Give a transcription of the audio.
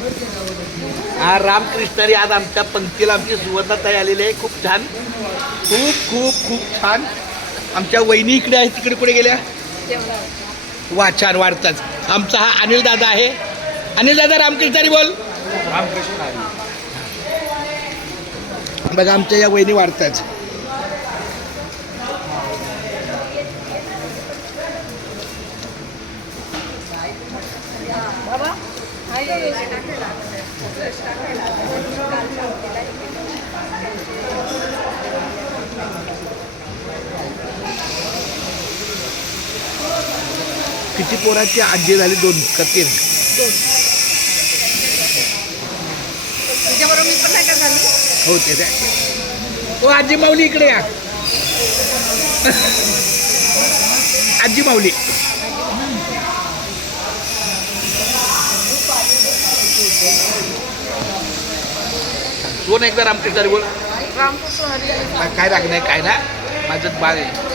हा रामकृष्णारी आज आमच्या पंक्तीला आमची सुवर्णताई आलेली आहे. खूप छान, खूप खूप खूप छान. आमच्या वहिनी इकडे आहे, तिकडे कुठे गेल्या? वा छान वाढताच. आमचा हा अनिल दादा आहे. अनिल दादा रामकृष्णारी बोल. बघा आमच्या या वहिनी वाढताच. किती पोराची आजी झाली? 2 का 3? तुझ्याबरोबर मी पण नाही का झाली? हो ते काय. हो आजी माऊली इकडे या. आजी माऊली कोण एकदा रामकृष्णारी बोल. रामकृष्ण हरी. काय राग नाही काय ना, माझं बाळ आहे.